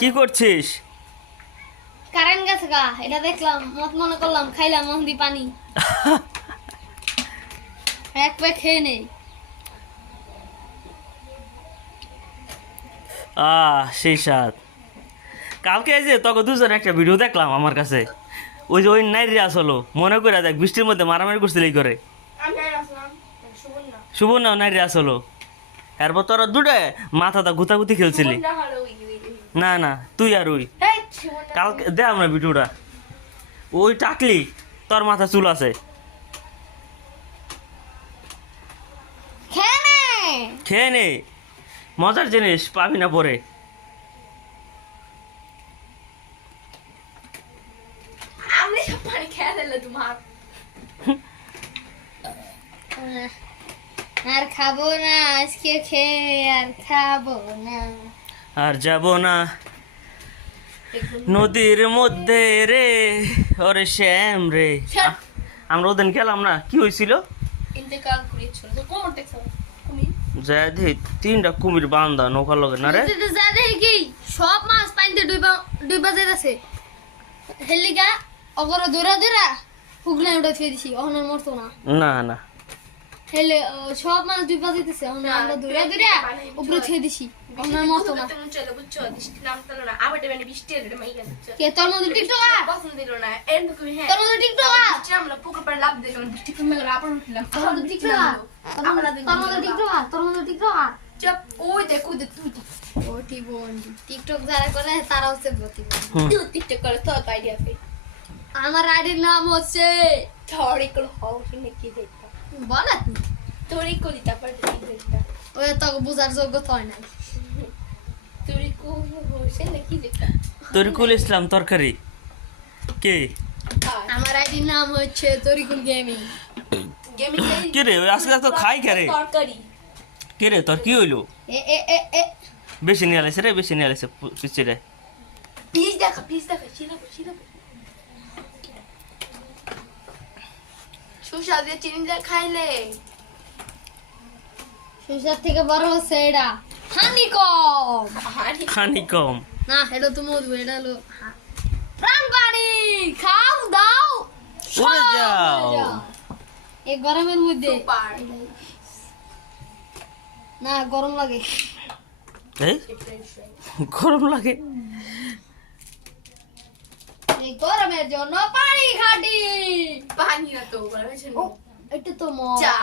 কি করছিস? কারেন্ট গেছে গা, এটা দেখলাম, মনে করলাম খাইলাম মন্দি পানি। এক পে খেয়ে নেই। সেই স্বাদ। কালকে এই যে তোকে দুজন একটা ভিডিও দেখলাম আমার কাছে, ওই যে ওই নাইরি আসলো, মনে করে দেখ বৃষ্টির মধ্যে মারামারি করছিল এই করে। সুবর্ণা নাইরি আসলো, এরপর তোরা দুটো মাথাটা গুতাগুতি খেলছিলি। না না, তুই আর ওই কালকে দে আমরা ভিডিওটা, ওই টাকলি তোর মাথা চুল আছে। খেয়ে নে, মজার জিনিস পাবি না পরে। আর খাবো না আজকে, খেয়ে আর খাবো না, আর যাব না নদীর মধ্যে রে, ওরে শ্যাম রে। আমরা ওদিন গেলাম না, কি হয়েছিল? তিনটা কুমির বান্ধা নৌকার লগে না রে, কি সব মাছ পানিতে ডুবা যাইতাছে। হেলিগা অগর দৌড়া দৌড়া হুগলা উঠে থুয়ে দিছি, অহনার মরতো না। না না, হেলে সব মাছ ডুবা যাইতেছে, অহনা আমরা দৌড়া দৌড়া উপরে থুয়ে দিছি, অহনার মরতো না। কে তোর মধ্যে টিকটক পছন্দ দিল না, তোর মধ্যে টিকটক আমরা পুকুর পাড়ে লাভ দিলাম, বৃষ্টি কমে গেল, আবার উঠলাম। তোর মধ্যে টিকটক চপ। ওই দেখ ওই দেখ, তুই প্রতিবন্ধী। টিকটক যারা করে তারা হচ্ছে প্রতিবন্ধী। তুই টিকটক করে তোর আইডি আছে? আমার আইডির নাম হচ্ছে থরিকল হাউস নাকি দেখতা বল আপনি। থরিকল তারপর দেখতা ওই তো বুঝার যোগ্যতা হয় না। থরিকল হইছে নাকি দেখতা? তরিকুল ইসলাম তরকারি কে? আমার আইডির নাম হচ্ছে তরিকুল গেমিং। কি রে আজকে তো খাই কে তরকারি? কে রে তোর কি হইলো? এ এ এ এ বেশি নিয়ে আলাইছে রে, বেশি নিয়ে আলাইছে পিছিয়ে। প্লিজ দেখা ছিল সুশা দিয়ে চিনি দিয়ে খাইলে সুশার থেকে বড় হচ্ছে এটা হানিকম না, এটা তো মধু, এটা হলো প্রাণবাণী। খাও দাও উড়ে যাও এই গরমের মধ্যে। না গরম লাগে, এই গরম লাগে, এই গরমের জন্য পানি খাটি। পানি না তো গরমের জন্য, এটা তো মজা।